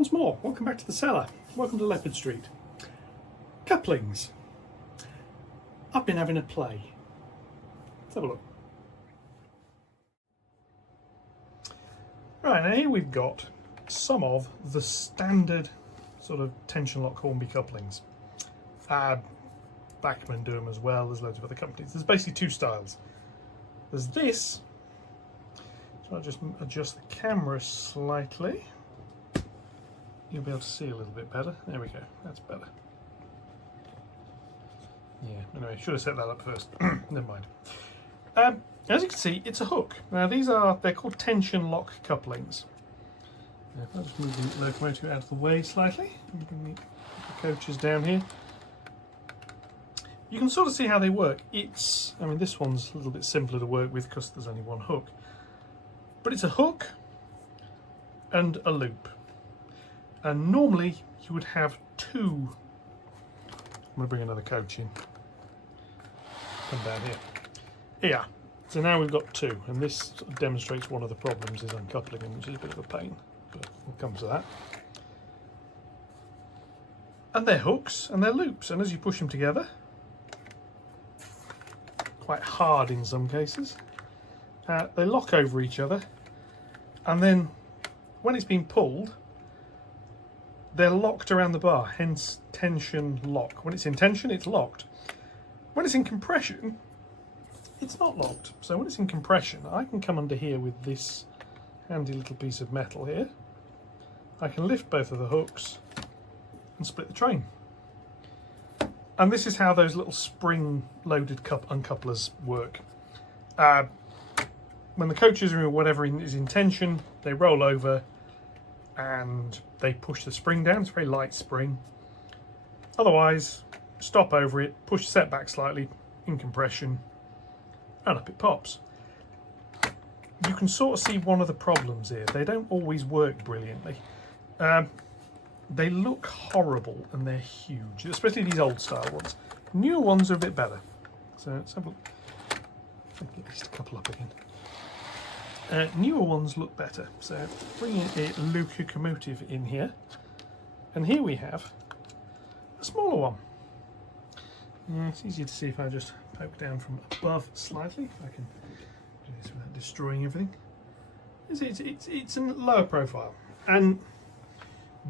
Once more, welcome back to the cellar. Welcome to Leopard Street. Couplings. I've been having a play. Let's have a look. Right, now here we've got some of the standard sort of tension lock Hornby couplings. Bachmann do them as well, there's loads of other companies. There's basically two styles. There's this, so I'll just adjust the camera slightly. You'll be able to see a little bit better. There we go, that's better. Yeah, anyway, should have set that up first. Never mind. As you can see, it's a hook. Now they're called tension lock couplings. Now, if I just move the locomotive out of the way slightly, and bring the coaches down here. You can sort of see how they work. I mean, this one's a little bit simpler to work with because there's only one hook. But it's a hook and a loop. And normally you would have two. I'm going to bring another coach in. Come down here. Yeah. So now we've got two, and this sort of demonstrates one of the problems is uncoupling them, which is a bit of a pain, but we'll come to that. And they're hooks and they're loops, and as you push them together, quite hard in some cases, they lock over each other, and then when it's been pulled, they're locked around the bar, hence tension lock. When it's in tension, it's locked. When it's in compression, it's not locked. So when it's in compression, I can come under here with this handy little piece of metal here. I can lift both of the hooks and split the train. And this is how those little spring-loaded uncouplers work. When the coaches or whatever is in tension, they roll over and they push the spring down. It's a very light spring. Otherwise, stop over it, push the set back slightly in compression, and up it pops. You can sort of see one of the problems here. They don't always work brilliantly. They look horrible and they're huge, especially these old style ones. Newer ones are a bit better. So let's have a look. Get at least a couple up again. Newer ones look better. So bringing a locomotive in here, and here we have a smaller one. Yeah, it's easier to see if I just poke down from above slightly. If I can do this without destroying everything. It's a lower profile, and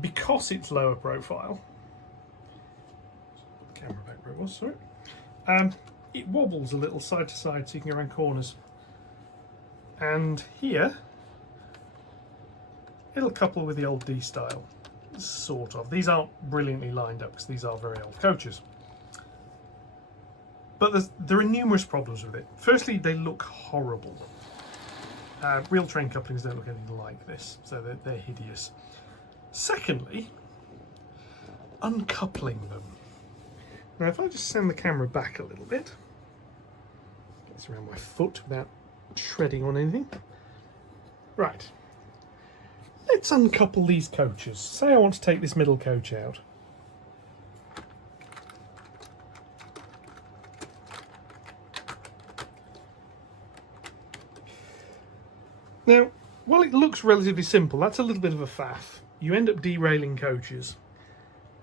because it's lower profile, put the camera back where it was. Sorry. It wobbles a little side to side, so you can go around corners. And here, it'll couple with the old D style, sort of. These aren't brilliantly lined up because these are very old coaches. But there are numerous problems with it. Firstly, they look horrible. Real train couplings don't look anything like this, so they're hideous. Secondly, uncoupling them. Now, if I just send the camera back a little bit, get this around my foot without shredding on anything. Right. Let's uncouple these coaches. Say I want to take this middle coach out. Now, while it looks relatively simple, that's a little bit of a faff. You end up derailing coaches.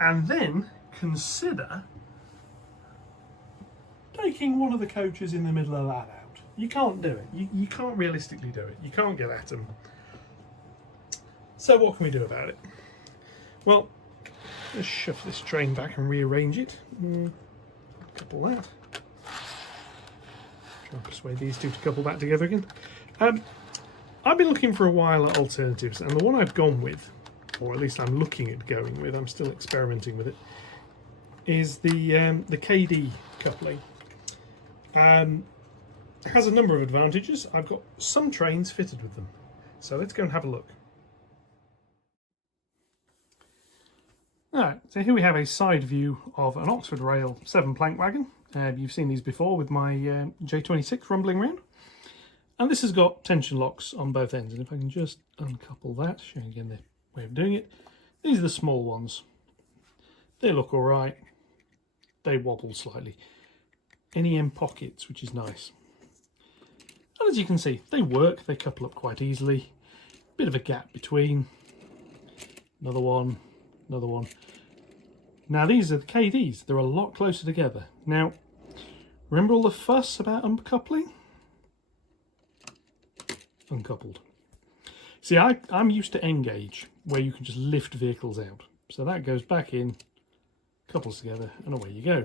And then consider taking one of the coaches in the middle of that out. You can't do it. You can't realistically do it. You can't get at them. So what can we do about it? Well, let's shove this train back and rearrange it. Couple that. Try and persuade these two to couple back together again. I've been looking for a while at alternatives, and the one I've gone with, or at least I'm looking at going with, I'm still experimenting with it, is the KaDee coupling. It has a number of advantages. I've got some trains fitted with them, so let's go and have a look. Alright, so here we have a side view of an Oxford Rail 7 plank wagon. You've seen these before with my J26 rumbling around. And this has got tension locks on both ends. And if I can just uncouple that, showing again the way of doing it. These are the small ones. They look all right. They wobble slightly. Any end pockets, which is nice. And as you can see, they work. They couple up quite easily. Bit of a gap between. another one, another one. Now these are the KDs. They're a lot closer together. Now, remember all the fuss about uncoupling? Uncoupled. See, I'm used to N-gauge, where you can just lift vehicles out. So that goes back in, couples together, and away you go.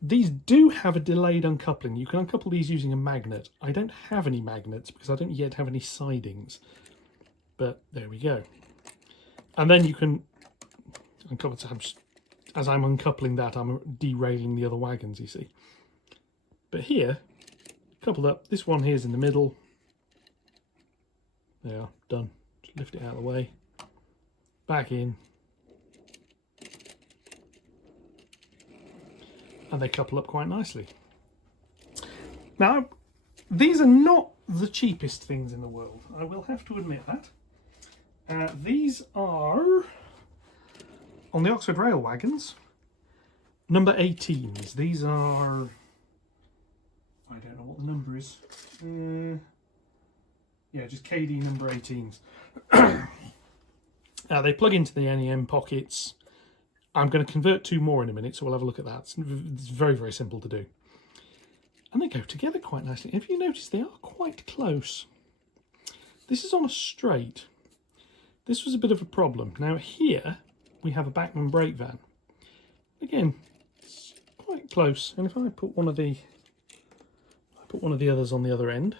These do have a delayed uncoupling. You can uncouple these using a magnet. I don't have any magnets because I don't yet have any sidings. But there we go. And then you can uncouple. As I'm uncoupling that, I'm derailing the other wagons, you see. But here, coupled up, this one here is in the middle. There, done. Just lift it out of the way. Back in. And they couple up quite nicely. Now, these are not the cheapest things in the world. I will have to admit that. These are, on the Oxford Rail wagons, number 18s. These are, I don't know what the number is. Yeah, just KaDee number 18s. They plug into the NEM pockets. I'm going to convert 2 more in a minute, so we'll have a look at that. It's very, very simple to do. And they go together quite nicely. If you notice, they are quite close. This is on a straight. This was a bit of a problem. Now here, we have a Bachmann brake van. Again, it's quite close. And if I put one of the others on the other end,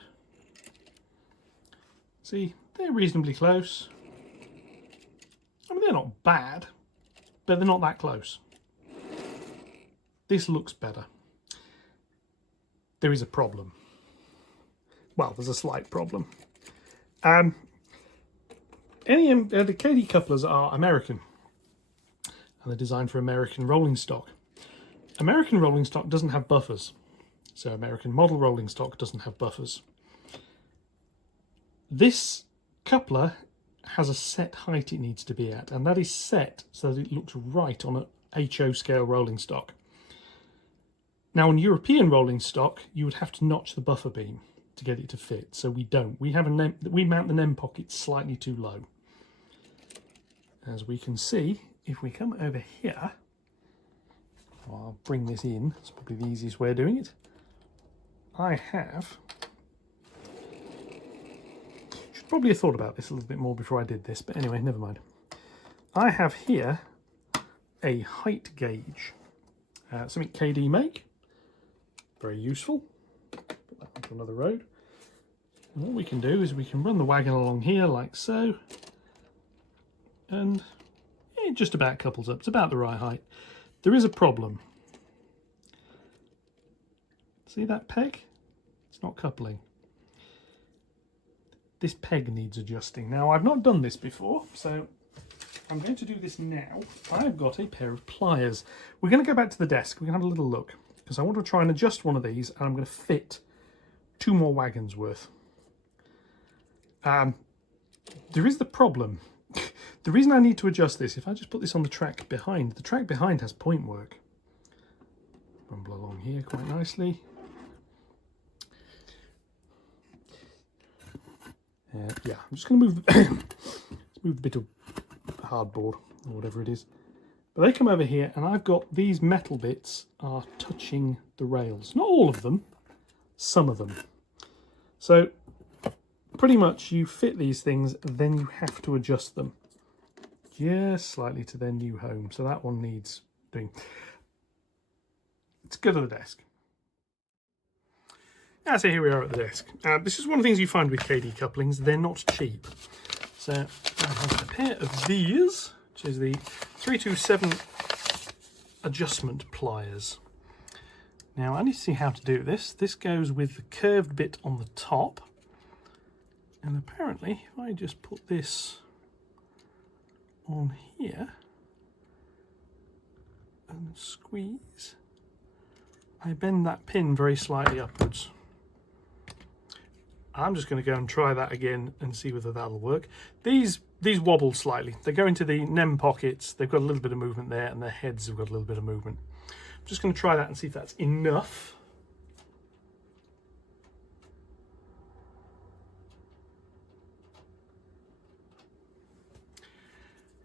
see, they're reasonably close. I mean, they're not bad, but they're not that close. This looks better. There is a problem. Well, there's a slight problem. The KaDee couplers are American, and they're designed for American rolling stock. American rolling stock doesn't have buffers, so American model rolling stock doesn't have buffers. This coupler has a set height it needs to be at, and that is set so that it looks right on a HO scale rolling stock. Now on European rolling stock, you would have to notch the buffer beam to get it to fit, so we don't. We mount the NEM pockets slightly too low. As we can see, if we come over here, I'll bring this in, it's probably the easiest way of doing it. I have, should probably have thought about this a little bit more before I did this, but anyway, never mind. I have here a height gauge, something KaDee make, very useful. Put that onto another road. And what we can do is we can run the wagon along here like so, and it just about couples up. It's about the right height. There is a problem. See that peg? It's not coupling. This peg needs adjusting. Now, I've not done this before, so I'm going to do this now. I've got a pair of pliers. We're going to go back to the desk. We're going to have a little look, because I want to try and adjust one of these, and I'm going to fit 2 more wagons worth. There is the problem. The reason I need to adjust this, if I just put this on the track behind, the track behind has point work. Rumble along here quite nicely. Yeah, I'm just going to move, move a bit of hardboard or whatever it is. But they come over here, and I've got these metal bits are touching the rails. Not all of them, some of them. So pretty much you fit these things, then you have to adjust them just slightly to their new home. So that one needs doing. Let's go to the desk. So here we are at the desk. This is one of the things you find with KaDee couplings. They're not cheap. So I have a pair of these, which is the 327 adjustment pliers. Now I need to see how to do this. This goes with the curved bit on the top. And apparently, if I just put this on here and squeeze, I bend that pin very slightly upwards. I'm just going to go and try that again and see whether that'll work. These wobble slightly. They go into the NEM pockets. They've got a little bit of movement there, and their heads have got a little bit of movement. I'm just going to try that and see if that's enough.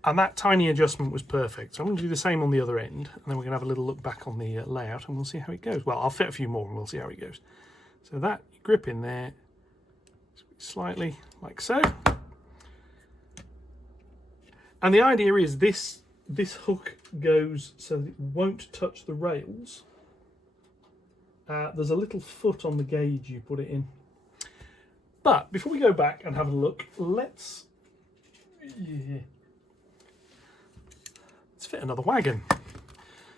And that tiny adjustment was perfect. So I'm going to do the same on the other end, and then we're going to have a little look back on the layout, and we'll see how it goes. Well, I'll fit a few more, and we'll see how it goes. So that grip in there, slightly like so. And the idea is this hook goes so that it won't touch the rails. There's a little foot on the gauge you put it in. But before we go back and have a look, let's fit another wagon.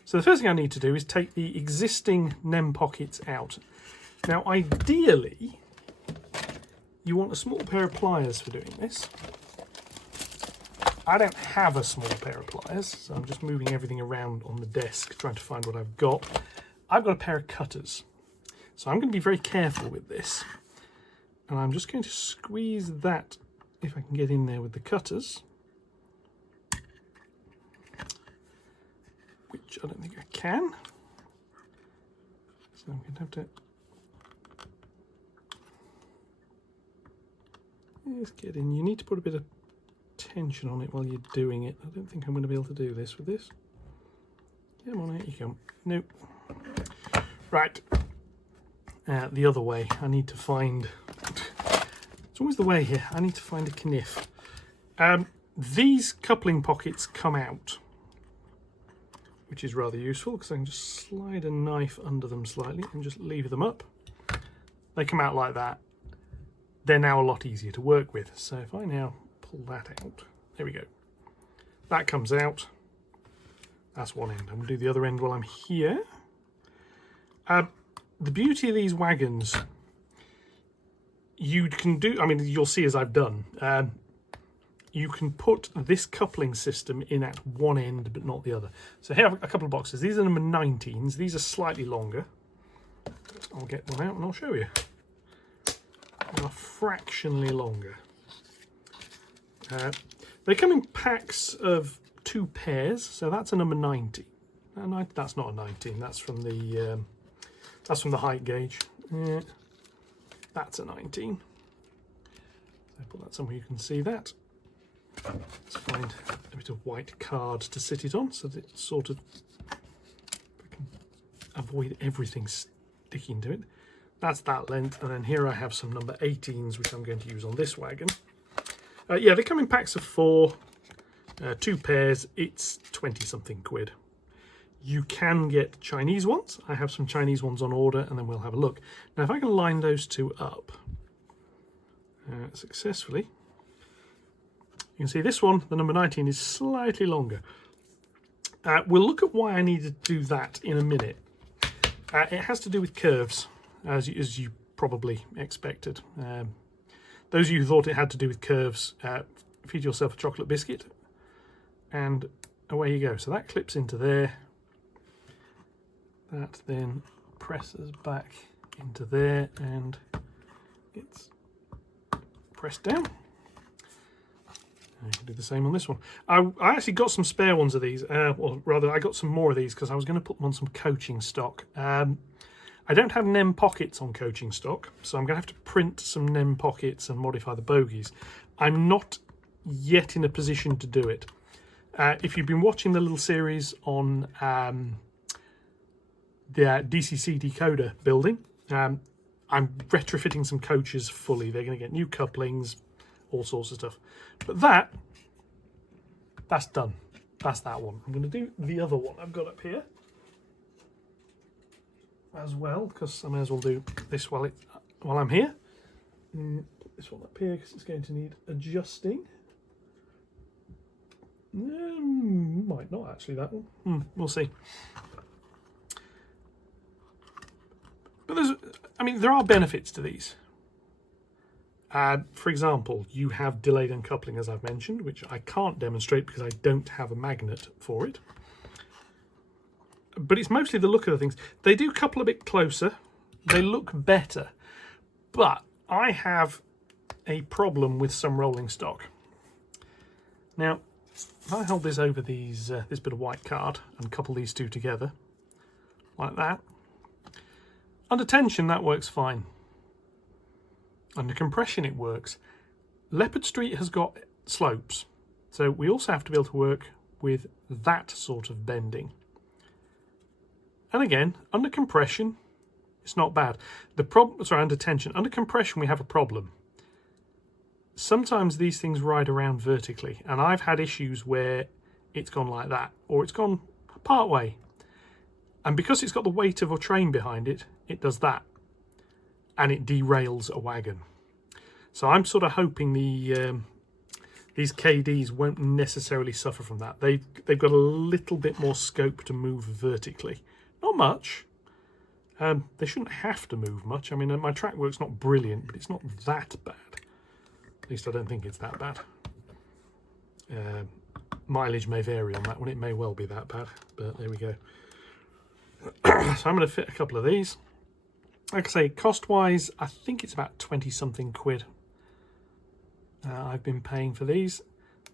So the first thing I need to do is take the existing NEM pockets out. Now ideally, you want a small pair of pliers for doing this. I don't have a small pair of pliers, so I'm just moving everything around on the desk trying to find what I've got. I've got a pair of cutters. So I'm going to be very careful with this. And I'm just going to squeeze that, if I can get in there with the cutters. Which I don't think I can. So I'm going to have to just get in. You need to put a bit of tension on it while you're doing it. I don't think I'm going to be able to do this with this. Come on, out you come. Nope. Right. The other way. I need to find... It's always the way here. I need to find a kniff. These coupling pockets come out, which is rather useful because I can just slide a knife under them slightly and just lever them up. They come out like that. They're now a lot easier to work with. So if I now pull that out, there we go. That comes out. That's one end. I'm going to do the other end while I'm here. The beauty of these wagons, you can do, I mean, you'll see as I've done, you can put this coupling system in at one end but not the other. So here I've a couple of boxes. These are number 19s. These are slightly longer. I'll get one out and I'll show you. They are fractionally longer. They come in packs of 2 pairs, so that's a number 90. That's not a 19. That's from the height gauge. Yeah, that's a 19. So put that somewhere you can see that. Let's find a bit of white card to sit it on so that it sort of, I can avoid everything sticking to it. That's that length, and then here I have some number 18s which I'm going to use on this wagon. Yeah, they come in packs of 4, 2 pairs. It's 20 something quid. You can get Chinese ones. I have some Chinese ones on order, and then we'll have a look. Now if I can line those two up successfully, you can see this one, the number 19, is slightly longer. We'll look at why I need to do that in a minute. It has to do with curves, as you probably expected. Those of you who thought it had to do with curves, feed yourself a chocolate biscuit, and away you go. So that clips into there. That then presses back into there, and it's pressed down. I can do the same on this one. I actually got some spare ones of these, or rather I got some more of these because I was going to put them on some coaching stock. I don't have NEM pockets on coaching stock, so I'm going to have to print some NEM pockets and modify the bogies. I'm not yet in a position to do it. If you've been watching the little series on the DCC decoder building, I'm retrofitting some coaches fully. They're going to get new couplings, all sorts of stuff. But that's done. That's that one. I'm going to do the other one I've got up here as well, because I may as well do this while I'm here. Put this one up here because it's going to need adjusting. Might not actually, that one. We'll see. But there are benefits to these. For example, you have delayed uncoupling, as I've mentioned, which I can't demonstrate because I don't have a magnet for it. But it's mostly the look of the things. They do couple a bit closer. They look better. But I have a problem with some rolling stock. Now, if I hold this over this bit of white card and couple these two together, like that, under tension that works fine. Under compression it works. Leopard Street has got slopes, So we also have to be able to work with that sort of bending. And again, under compression, it's not bad. The problem, sorry, under tension. Under compression, we have a problem. Sometimes these things ride around vertically, and I've had issues where it's gone like that, or it's gone part way. And because it's got the weight of a train behind it, it does that. And it derails a wagon. So I'm sort of hoping these KDs won't necessarily suffer from that. They've got a little bit more scope to move vertically. Not much. They shouldn't have to move much. I mean, my track work's not brilliant, but it's not that bad. At least I don't think it's that bad. Mileage may vary on that one. It may well be that bad, but there we go. So I'm going to fit a couple of these. Like I say, cost-wise, I think it's about 20-something quid. I've been paying for these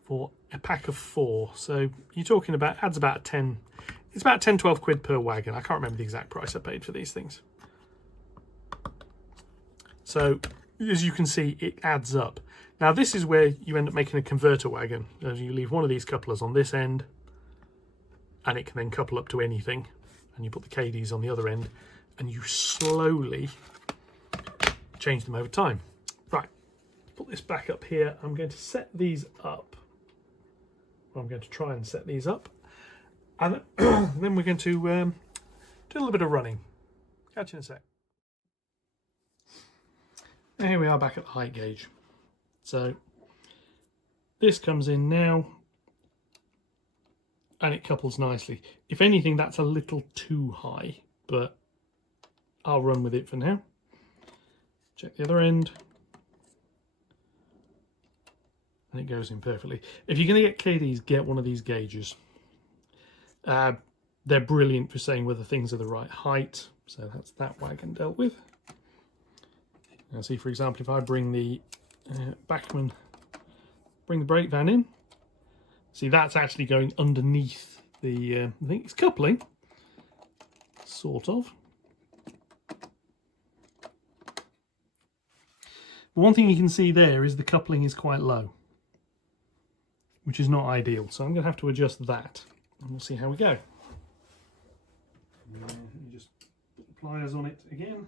for a pack of 4. So you're talking about, adds about 10, it's about 10, 12 quid per wagon. I can't remember the exact price I paid for these things. So as you can see, it adds up. Now this is where you end up making a converter wagon. As you leave one of these couplers on this end, and it can then couple up to anything. And you put the KDs on the other end, and you slowly change them over time. Right, put this back up here. I'm going to set these up. I'm going to try and set these up. And then we're going to do a little bit of running. Catch you in a sec. And here we are back at the height gauge. So this comes in now, and it couples nicely. If anything, that's a little too high, but I'll run with it for now. Check the other end. And it goes in perfectly. If you're going to get KDs, get one of these gauges. They're brilliant for saying whether things are the right height. So that's that wagon dealt with. Now see, for example, if I bring the bring the brake van in, see that's actually going underneath the, I think it's coupling, sort of. But one thing you can see there is the coupling is quite low, which is not ideal. So I'm going to have to adjust that, and we'll see how we go. Let me just put the pliers on it again.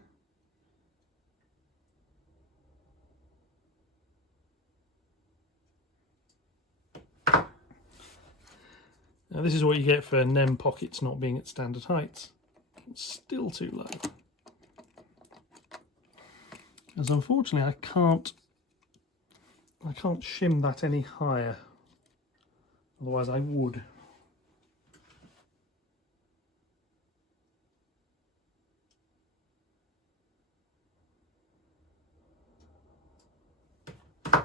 Now this is what you get for NEM pockets not being at standard heights. It's still too low. As unfortunately I can't shim that any higher. Otherwise I would. There's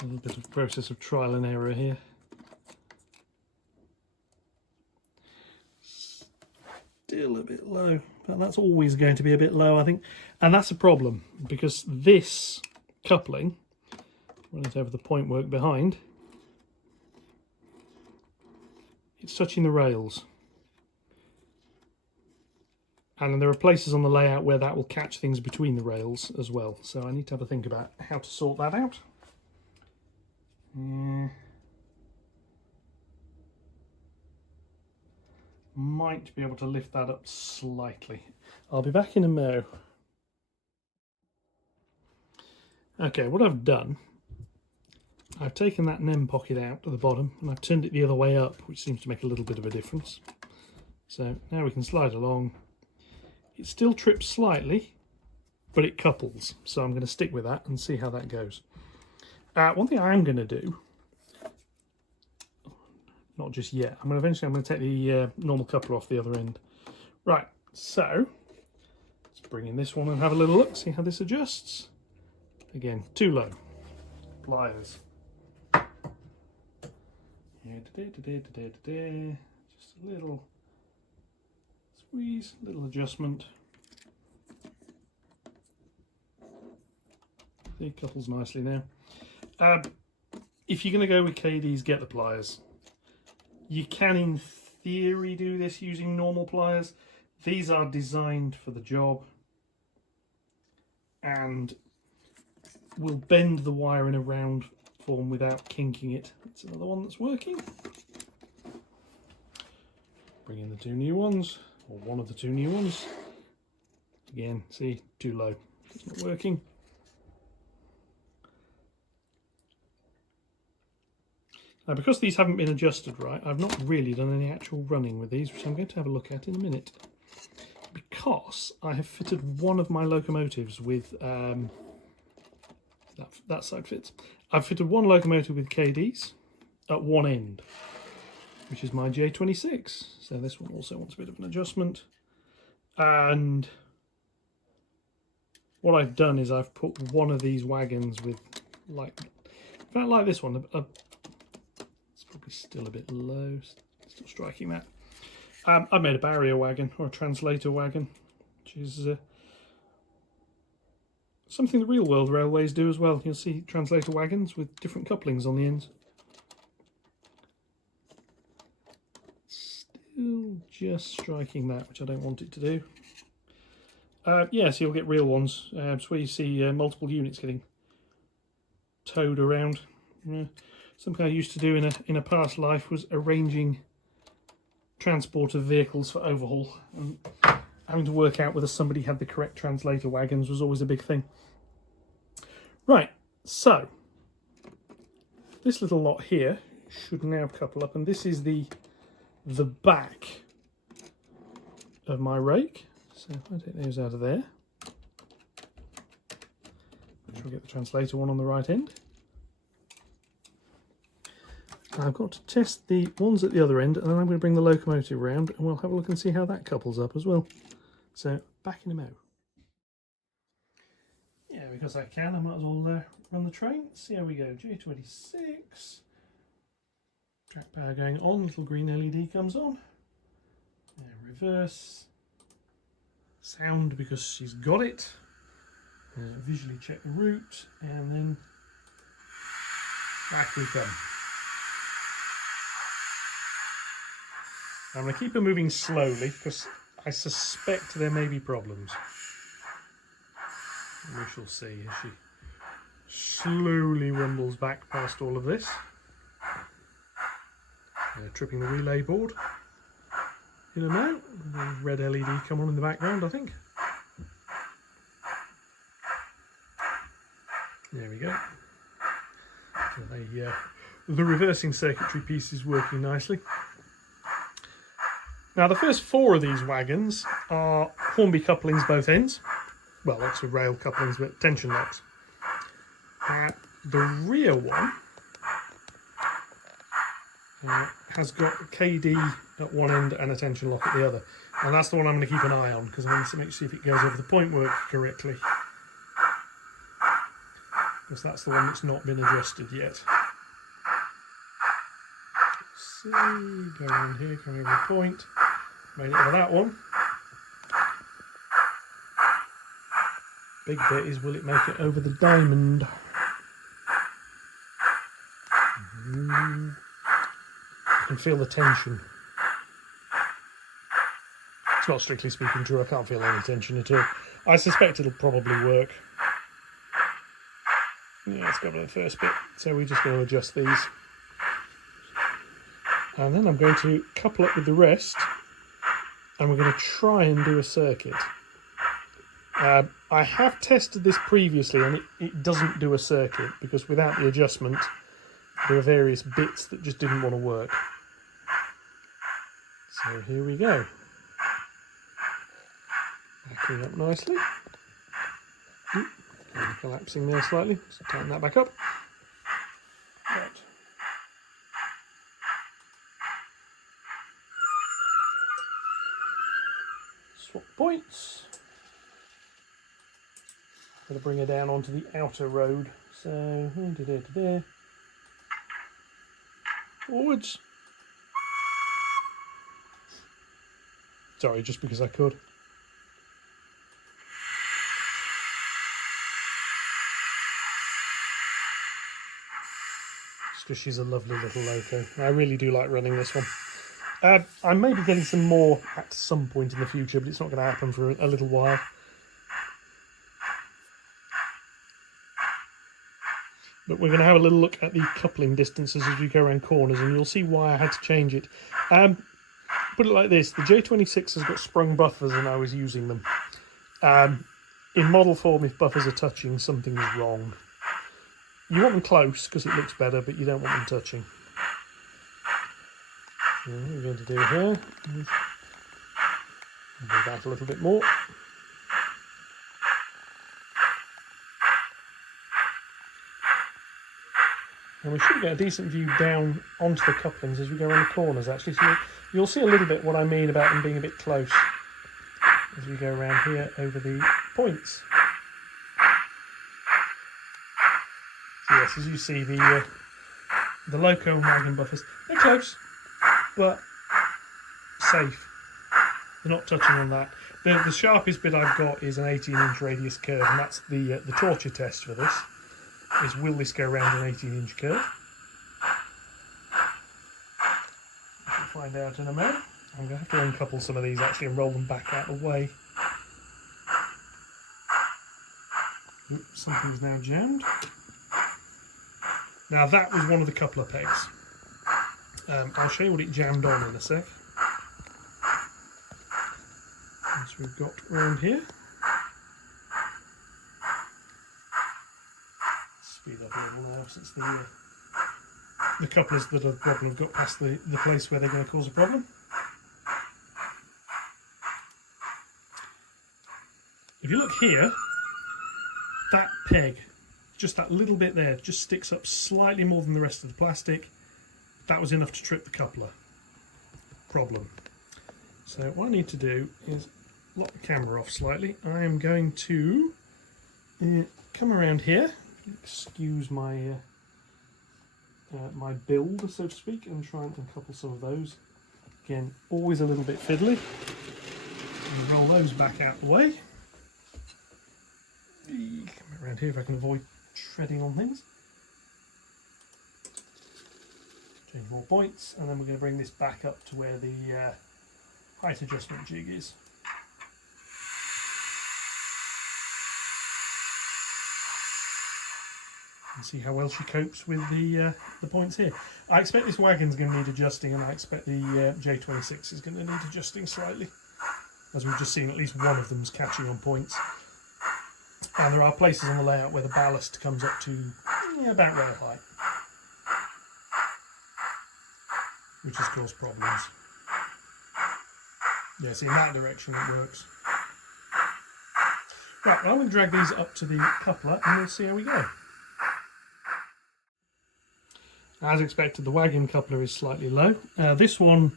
a little bit of process of trial and error here. Still a bit low, but that's always going to be a bit low, I think, and that's a problem because this coupling, run it over the point work behind, it's touching the rails, and there are places on the layout where that will catch things between the rails as well, so I need to have a think about how to sort that out. Might be able to lift that up slightly. I'll be back in a mo. Okay, what I've done, I've taken that NEM pocket out at the bottom and I've turned it the other way up, which seems to make a little bit of a difference. So now we can slide along. It still trips slightly, but it couples. So I'm going to stick with that and see how that goes. One thing I'm going to do, not just yet, I'm going to take the normal coupler off the other end. Right, so let's bring in this one and have a little look, see how this adjusts. Again, too low. Pliers. Just a little squeeze, little adjustment. See, it couples nicely now. If you're going to go with KDs, get the pliers. You can, in theory, do this using normal pliers. These are designed for the job and will bend the wiring around platform without kinking it. It's another one that's working. Bring in the two new ones, or one of the two new ones. Again, see, too low. It's not working. Now, because these haven't been adjusted right, I've not really done any actual running with these, which I'm going to have a look at in a minute. Because I have fitted one of my locomotives with, that side fits. I've fitted one locomotive with KDs at one end, which is my J26. So this one also wants a bit of an adjustment. And what I've done is I've put one of these wagons with, like this one, it's probably still a bit low, still striking that. I've made a barrier wagon, or a translator wagon, which is something the real world railways do as well. You'll see translator wagons with different couplings on the ends. Still just striking that, which I don't want it to do. Yeah, so you'll get real ones. It's where you see multiple units getting towed around. Something I used to do in a past life was arranging transport of vehicles for overhaul, and having to work out whether somebody had the correct translator wagons was always a big thing. Right, so this little lot here should now couple up, and this is the back of my rake. So if I take those out of there, make sure I get the translator one on the right end. I've got to test the ones at the other end, and then I'm going to bring the locomotive round and we'll have a look and see how that couples up as well. So, back in a mo. Yeah, because I can, I might as well run the train. See how we go. J26. Track power going on, little green LED comes on. Reverse. Sound because she's got it. Visually check the route, and then back we come. I'm going to keep her moving slowly because I suspect there may be problems. We shall see as she slowly rumbles back past all of this. Tripping the relay board. In a moment, the red LED come on in the background, I think. There we go. So the reversing circuitry piece is working nicely. Now, the first four of these wagons are Hornby couplings both ends. Well, lots of rail couplings, but tension locks. The rear one has got KD at one end and a tension lock at the other. And that's the one I'm going to keep an eye on, because I want to make sure if it goes over the point work correctly. Because that's the one that's not been adjusted yet. Let's see, go around here, come over the point. Made it over that one. Big bit is, will it make it over the diamond? I can feel the tension. It's not strictly speaking true, I can't feel any tension at all. I suspect it'll probably work. Yeah, let's go to the first bit. So we're just going to adjust these. And then I'm going to couple up with the rest. And we're going to try and do a circuit. I have tested this previously and it doesn't do a circuit, because without the adjustment there are various bits that just didn't want to work. So here we go. Backing up nicely. Collapsing there slightly, so tighten that back up. Right. Swap points. Going to bring her down onto the outer road. So, forwards. Sorry, just because I could. Just because she's a lovely little loco. I really do like running this one. I may be getting some more at some point in the future, but it's not going to happen for a little while. But we're going to have a little look at the coupling distances as we go around corners, and you'll see why I had to change it. Put it like this, the J26 has got sprung buffers and I was using them. In model form, if buffers are touching, something is wrong. You want them close because it looks better, but you don't want them touching. So what we're going to do here is do that a little bit more. And we should get a decent view down onto the couplings as we go around the corners, actually. So you'll see a little bit what I mean about them being a bit close as we go around here over the points. So yes, as you see, the loco and wagon buffers, they're close, but safe. They're not touching on that. The sharpest bit I've got is an 18-inch radius curve, and that's the torture test for this. Is will this go around an 18-inch curve? We'll find out in a moment. I'm going to have to uncouple some of these actually and roll them back out of the way. Oops, something's now jammed. Now that was one of the coupler pegs. I'll show you what it jammed on in a sec. As we've got around here. Speed up a little now since the couplers that have problem have got past the place where they're going to cause a problem. If you look here, that peg, just that little bit there, just sticks up slightly more than the rest of the plastic. That was enough to trip the coupler. Problem. So what I need to do is lock the camera off slightly. I am going to come around here. Excuse my my build, so to speak, and try and uncouple some of those. Again, always a little bit fiddly. And roll those back out the way. Come around here if I can avoid treading on things. Change more points, and then we're going to bring this back up to where the height adjustment jig is. And see how well she copes with the points here. I expect this wagon's going to need adjusting, and I expect the J26 is going to need adjusting slightly. As we've just seen, at least one of them's catching on points. And there are places on the layout where the ballast comes up to about rail height, which has caused problems. Yes, in that direction it works. Right, well, I'm going to drag these up to the coupler and we'll see how we go. As expected, the wagon coupler is slightly low. This one,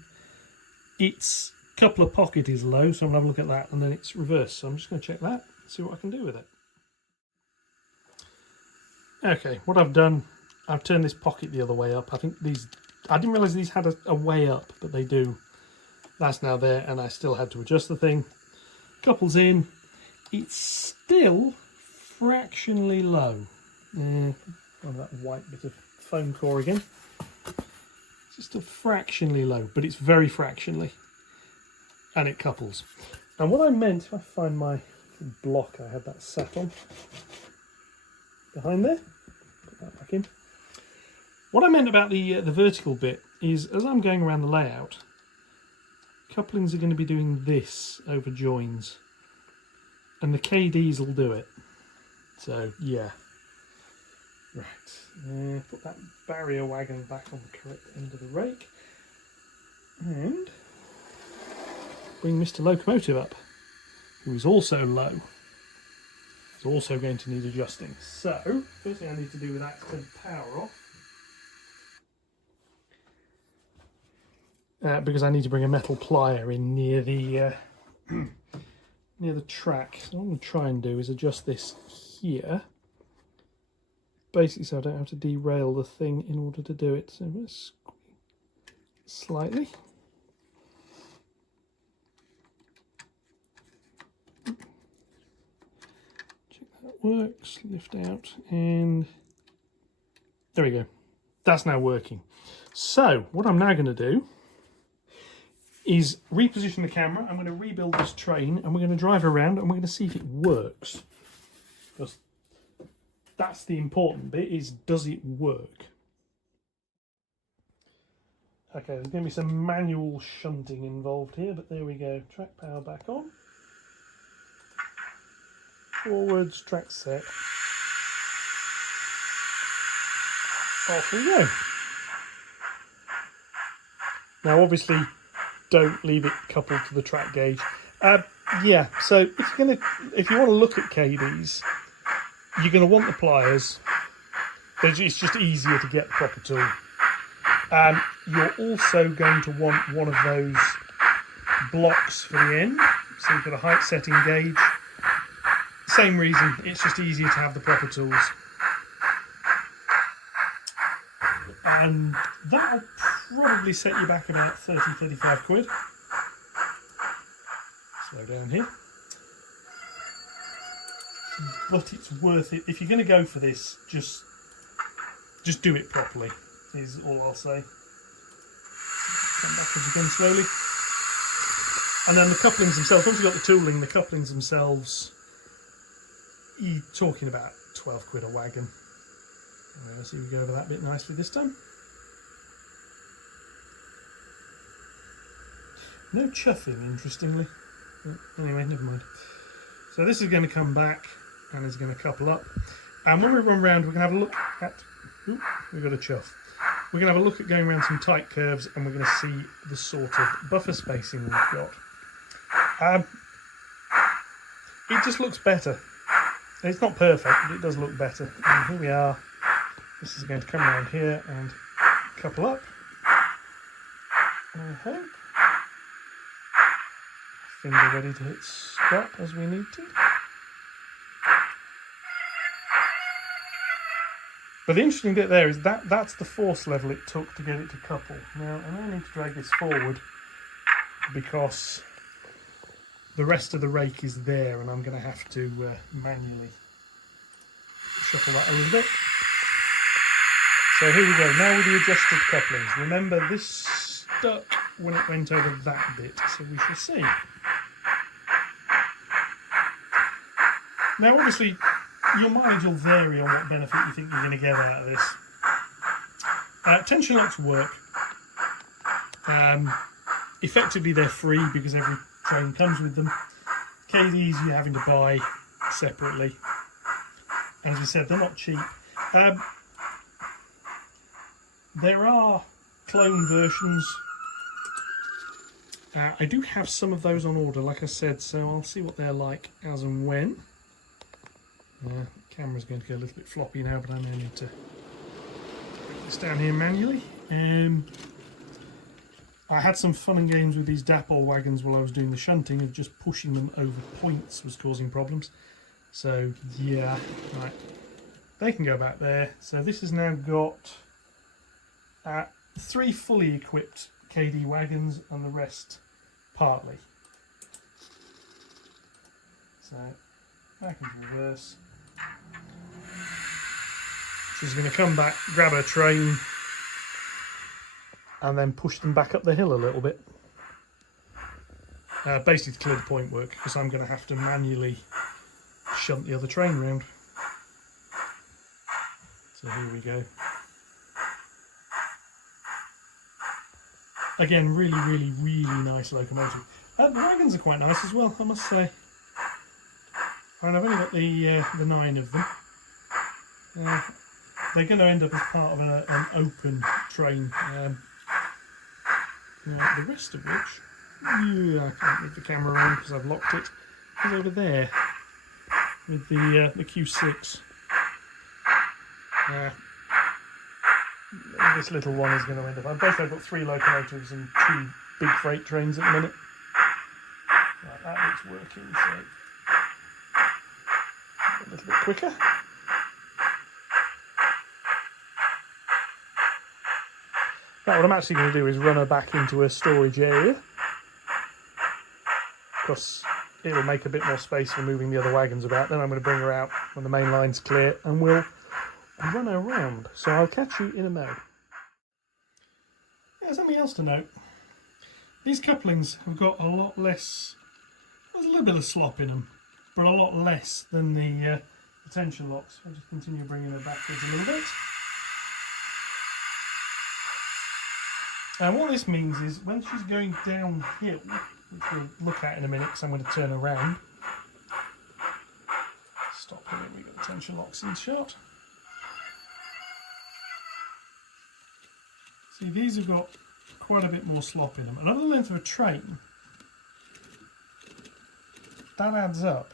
its coupler pocket is low, so I'm going to have a look at that, and then it's reversed. So I'm just going to check that, see what I can do with it. Okay, what I've done, I've turned this pocket the other way up. I think these, I didn't realise these had a way up, but they do. That's now there, and I still had to adjust the thing. Couples in. It's still fractionally low. Oh, that white bit of foam core again. It's still fractionally low, but it's very fractionally, and it couples. And what I meant, if I find my block I had that sat on behind there, put that back in. What I meant about the vertical bit is, as I'm going around the layout, couplings are going to be doing this over joins, and the KDs will do it. So yeah. Right, put that barrier wagon back on the correct end of the rake, and bring Mr. Locomotive up, who is also low. He's also going to need adjusting. So, first thing I need to do with that is turn the power off. Because I need to bring a metal plier in near the near the track. So what I'm going to try and do is adjust this here, basically so I don't have to derail the thing in order to do it. So I'm going to squeeze slightly. Check that works. Lift out, and there we go. That's now working. So what I'm now going to do is reposition the camera. I'm going to rebuild this train, and we're going to drive around and we're going to see if it works. Because that's the important bit, is does it work? Okay, there's going to be some manual shunting involved here, but there we go. Track power back on. Forwards, track set. Off we go. Now obviously don't leave it coupled to the track gauge. Yeah, so if you want to look at KaDe's, you're going to want the pliers. It's just easier to get the proper tool. You're also going to want one of those blocks for the end. So you've got a height setting gauge. Same reason, it's just easier to have the proper tools. And that'll probably set you back about 30-35 quid. Slow down here. But it's worth it. If you're going to go for this, just do it properly, is all I'll say. Come backwards again slowly. And then the couplings themselves, once you've got the tooling, the couplings themselves, you're talking about 12 quid a wagon. Let's see if we go over that bit nicely this time. No chuffing, interestingly. Anyway, never mind. So this is going to come back and it's going to couple up. And when we run round, we're going to have a look at... Ooh, we've got a chuff. We're going to have a look at going around some tight curves and we're going to see the sort of buffer spacing we've got. It just looks better. It's not perfect, but it does look better. And here we are. This is going to come around here and couple up. I hope. Finger ready to hit stop as we need to. But the interesting bit there is that's the force level it took to get it to couple. Now I need to drag this forward because the rest of the rake is there and I'm going to have to manually shuffle that a little bit. So here we go, now with the adjusted couplings. Remember this stuck when it went over that bit, so we shall see. Now obviously your mileage will vary on what benefit you think you're going to get out of this. Tension locks work. Effectively they're free because every train comes with them. KaDe's you're having to buy separately. And as we said, they're not cheap. There are clone versions. I do have some of those on order, like I said, so I'll see what they're like as and when. The camera's going to go a little bit floppy now, but I may need to put this down here manually. I had some fun and games with these dapple wagons while I was doing the shunting, of just pushing them over points was causing problems. So yeah, right, they can go back there. So this has now got 3 fully equipped KaDee wagons and the rest partly. So back into reverse. She's going to come back, grab her train, and then push them back up the hill a little bit. Basically to clear the point work, because I'm going to have to manually shunt the other train round. So here we go. Again, really nice locomotive. The wagons are quite nice as well, I must say. And I've only got the 9 of them. They're going to end up as part of an open train. The rest of which, I can't move the camera around because I've locked it, is over there with the Q6. This little one is going to end up. I've basically got 3 locomotives and 2 big freight trains at the minute. Right, that looks working, so a little bit quicker. Now what I'm actually going to do is run her back into a storage area, because it'll make a bit more space for moving the other wagons about. Then I'm going to bring her out when the main line's clear and we'll run her around. So I'll catch you in a moment. There's something else to note. These couplings have got a lot less, there's a little bit of slop in them, but a lot less than the the tension locks. I'll just continue bringing her backwards a little bit. And what this means is when she's going downhill, which we'll look at in a minute because I'm going to turn around. Stop here, we've got the tension locks in shot. See, these have got quite a bit more slop in them. Another length of a train, that adds up.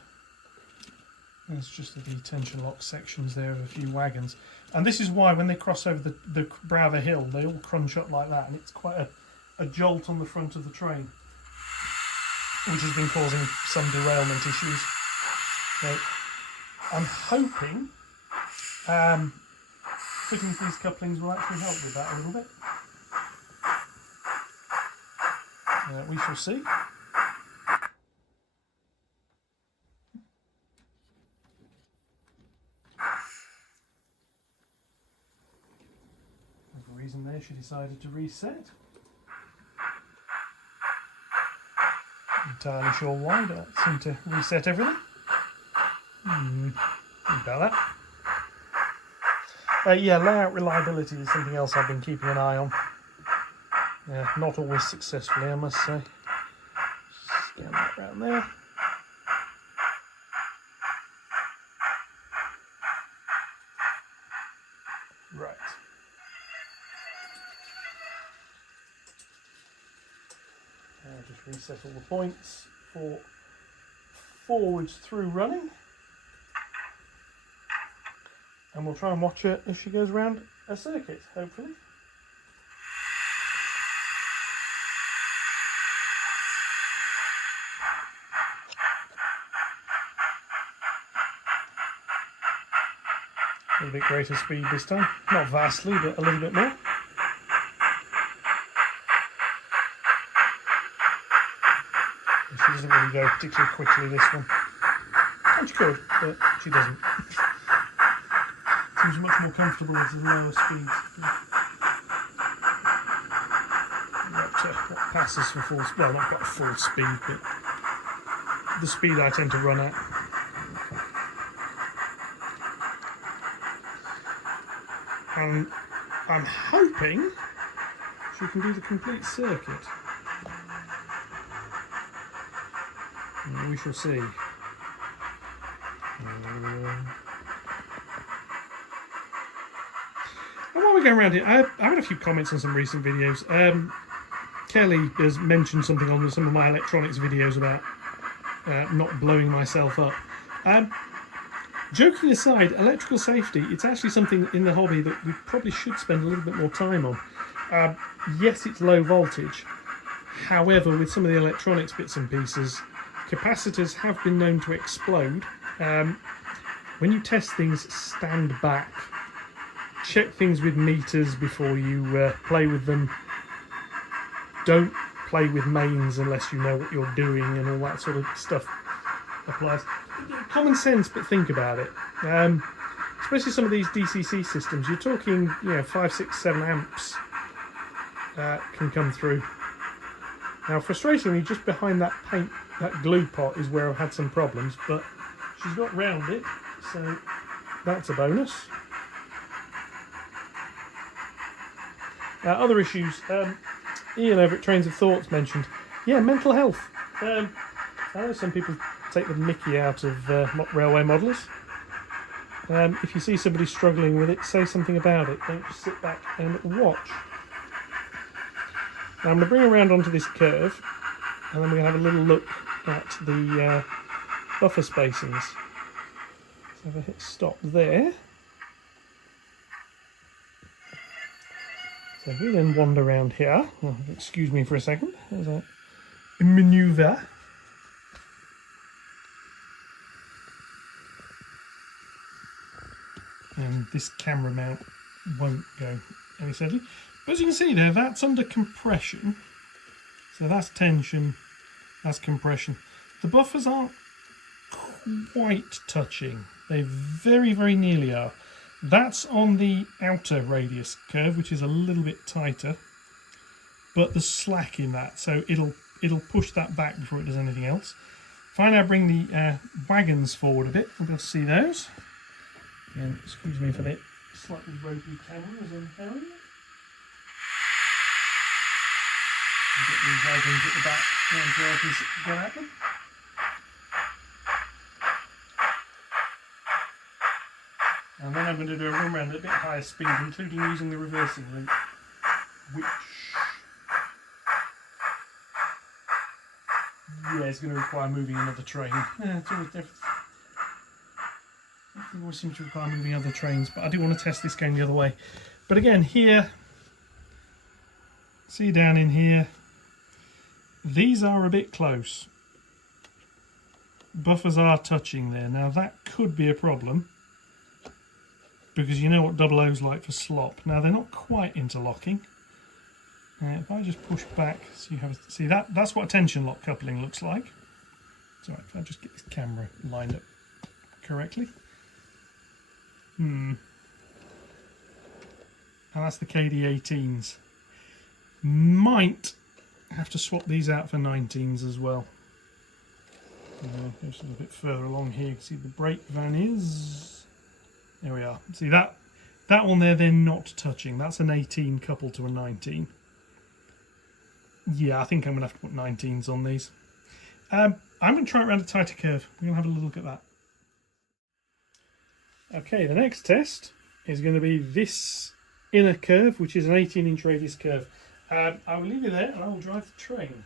There's just the tension lock sections there of a few wagons. And this is why when they cross over the brow of the hill, they all crunch up like that, and it's quite a jolt on the front of the train, which has been causing some derailment issues. So I'm hoping fitting these couplings will actually help with that a little bit. We shall see. For a reason there, she decided to reset. Entirely sure why, but that seemed to reset everything. About that. Yeah, layout reliability is something else I've been keeping an eye on. Not always successfully, I must say. Scan that round there. Right. Just reset all the points for forwards through running. And we'll try and watch her as she goes around a circuit, hopefully. A little bit greater speed this time. Not vastly, but a little bit more. She doesn't really go particularly quickly, this one. And she could, but she doesn't. Seems much more comfortable with the lower speeds. What passes for full speed, well, not quite full speed, but the speed I tend to run at. And I'm hoping she can do the complete circuit. And we shall see. And while we're going around here, I've had a few comments on some recent videos. Kelly has mentioned something on some of my electronics videos about not blowing myself up. Joking aside, electrical safety, it's actually something in the hobby that we probably should spend a little bit more time on. Yes, it's low voltage. However, with some of the electronics bits and pieces, capacitors have been known to explode. When you test things, stand back. Check things with meters before you play with them. Don't play with mains unless you know what you're doing, and all that sort of stuff applies. Common sense, but think about it. Especially some of these DCC systems, you're talking, 5, 6, 7 amps can come through. Now, frustratingly, just behind that paint, that glue pot is where I've had some problems, but she's got round it, so that's a bonus. Other issues, Ian over at Trains of Thoughts mentioned, mental health. I know some people take the mickey out of railway modellers. If you see somebody struggling with it, say something about it. Don't just sit back and watch. Now I'm going to bring around onto this curve, and then we're going to have a little look at the buffer spacings. So if I hit stop there. So if we then wander around here, excuse me for a second, there's a manoeuvre. And this camera mount won't go any steadily. But as you can see there, that's under compression. So that's tension, that's compression. The buffers aren't quite touching. They very, very nearly are. That's on the outer radius curve, which is a little bit tighter. But there's slack in that, so it'll push that back before it does anything else. If I now bring the wagons forward a bit, we'll be able to see those. And excuse me for the slightly ropey camera as I'm carrying it. And get these wagons at the back where I can get at them. And then I'm going to do a run around at a bit higher speed, including using the reversing link, which is going to require moving another train. It's always different. Everything always seems to require moving other trains, but I do want to test this going the other way. But again, here, see down in here, these are a bit close. Buffers are touching there. Now that could be a problem, because you know what double O's like for slop. Now they're not quite interlocking. If I just push back, so you have see that's what a tension lock coupling looks like. So if I just get this camera lined up correctly. And that's the KaDee 18s. Might have to swap these out for 19s as well. Just a little bit further along here, you can see the brake van is. There we are. See that one there, they're not touching. That's an 18 coupled to a 19. Yeah, I think I'm going to have to put 19s on these. I'm going to try it around a tighter curve. We're going to have a little look at that. Okay, the next test is going to be this inner curve, which is an 18-inch radius curve. I will leave you there and I will drive the train.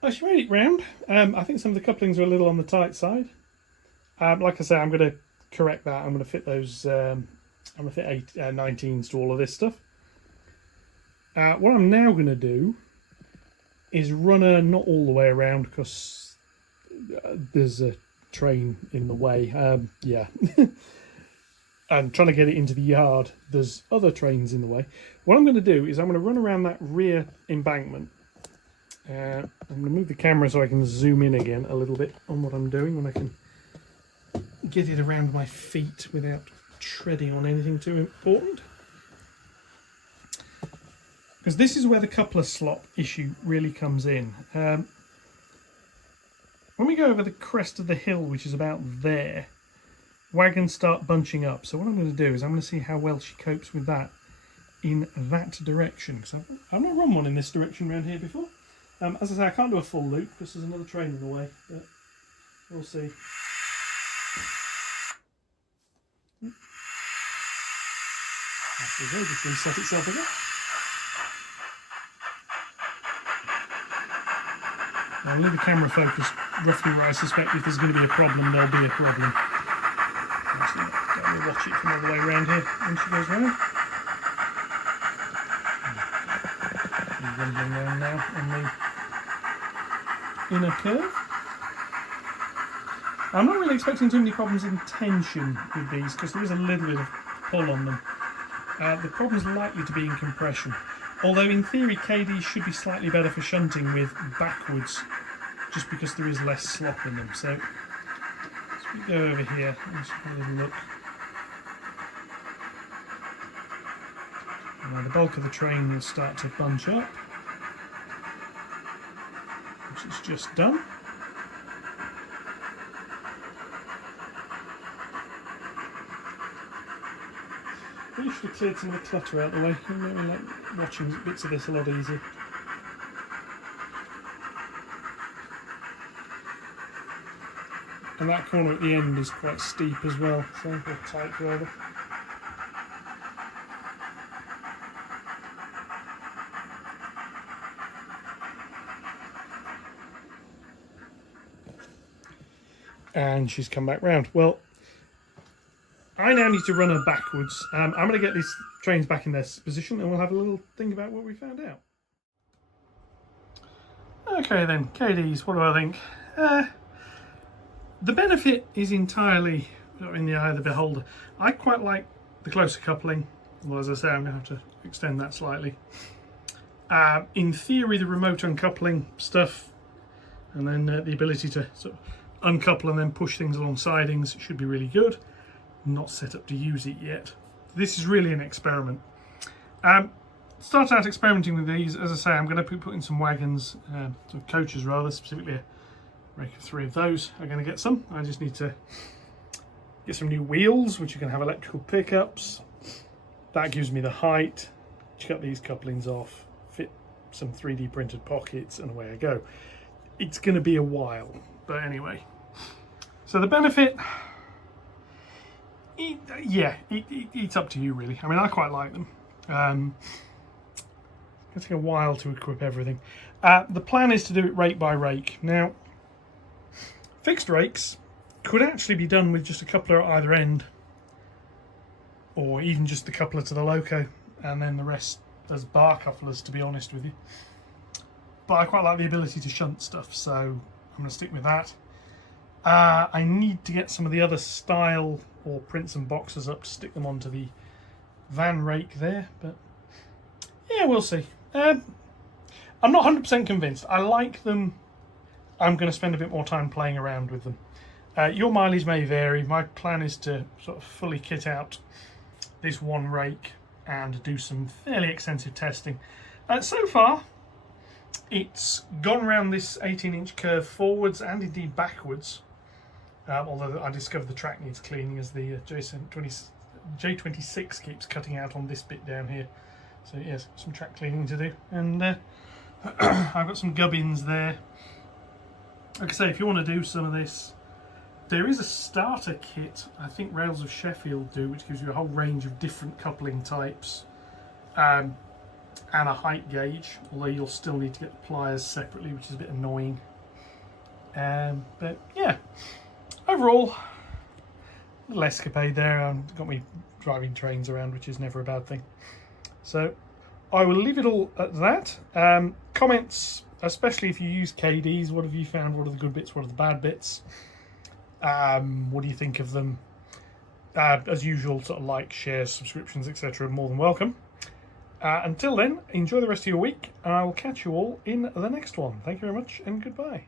Well, she made it round. I think some of the couplings are a little on the tight side. Like I say, I'm going to correct that. I'm going to fit those. I'm going to fit 19s to all of this stuff. What I'm now going to do is run her not all the way around because there's a train in the way. Yeah. And trying to get it into the yard, there's other trains in the way. What I'm going to do is I'm going to run around that rear embankment. I'm going to move the camera so I can zoom in again a little bit on what I'm doing, when I can get it around my feet without treading on anything too important. Because this is where the coupler slop issue really comes in. When we go over the crest of the hill, which is about there, wagons start bunching up. So what I'm going to do is I'm going to see how well she copes with that in that direction. Because I've not run one in this direction around here before. As I say, I can't do a full loop because there's another train in the way, but we'll see. There we go, just reset itself again. I'll leave the camera focused roughly where I suspect if there's going to be a problem, there'll be a problem. Don't want to watch it from all the way around here when she goes round. Rumbling around now on the inner curve. I'm not really expecting too many problems in tension with these because there is a little bit of pull on them. The problem's likely to be in compression. Although in theory KaDee should be slightly better for shunting with backwards, just because there is less slop in them. So as we go over here, let's have a little look. Now the bulk of the train will start to bunch up, which it's just done. should have cleared some of the clutter out of the way. It made me like watching bits of this a lot easier. And that corner at the end is quite steep as well, so or tight rather. And she's come back round. Well, I now need to run her backwards. I'm going to get these trains back in their position and we'll have a little think about what we found out. Okay then, KDs, what do I think? The benefit is entirely in the eye of the beholder. I quite like the closer coupling. Well, as I say, I'm going to have to extend that slightly. In theory, the remote uncoupling stuff and then the ability to sort of uncouple and then push things along sidings should be really good. Not set up to use it yet. This is really an experiment. Start out experimenting with these. As I say, I'm going to put in some wagons, some coaches rather, specifically a rake of 3 of those. I'm going to get some. I just need to get some new wheels, which are going to have electrical pickups. That gives me the height. Cut these couplings off, fit some 3D printed pockets, and away I go. It's going to be a while, but anyway. So the benefit, it's up to you really. I mean, I quite like them. It's going to take a while to equip everything. The plan is to do it rake by rake. Now, fixed rakes could actually be done with just a coupler at either end, or even just the coupler to the loco, and then the rest as bar couplers, to be honest with you. But I quite like the ability to shunt stuff, so I'm going to stick with that. I need to get some of the other style or prints and boxes up to stick them onto the van rake there, but yeah, we'll see. I'm not 100% convinced. I like them. I'm going to spend a bit more time playing around with them. Your mileage may vary. My plan is to sort of fully kit out this one rake and do some fairly extensive testing. So far, it's gone around this 18-inch curve forwards and indeed backwards. Although I discovered the track needs cleaning as the J26 keeps cutting out on this bit down here. So yes, some track cleaning to do. And I've got some gubbins there. Like I say, if you want to do some of this, there is a starter kit, I think Rails of Sheffield do, which gives you a whole range of different coupling types and a height gauge, although you'll still need to get the pliers separately, which is a bit annoying. But yeah, overall, a little escapade there. Got me driving trains around, which is never a bad thing. So I will leave it all at that. Comments, especially if you use KDs, what have you found? What are the good bits? What are the bad bits? What do you think of them? As usual, sort of like, shares, subscriptions, etc. more than welcome. Until then, enjoy the rest of your week, and I will catch you all in the next one. Thank you very much, and goodbye.